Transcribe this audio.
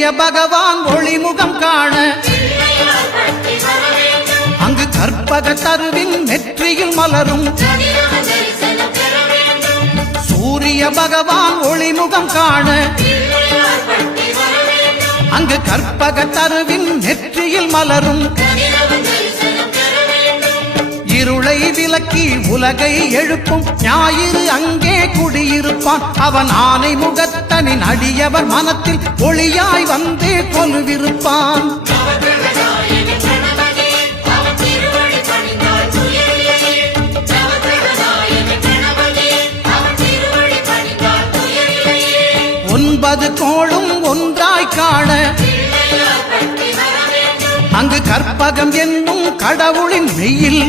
சூரிய பகவான் ஒளிமுகம் காண அங்கு கற்பக தருவின் நெற்றியில் மலரும் சூரிய பகவான் ஒளிமுகம் காண அங்கு கற்பக தருவின் நெற்றியில் மலரும் இருளை விலக்கி உலகை எழுப்பும் ஞாயிறு அங்கே குடியிருப்பான் அவன் ஆனை முகத்தனின் அடியவர் மனத்தில் ஒளியாய் வந்து கொலுவிருப்பான் ஒன்பது கோளும் ஒன்றாய் காண அங்கு கற்பகம் என்னும் கடவுளின் மெய்யில்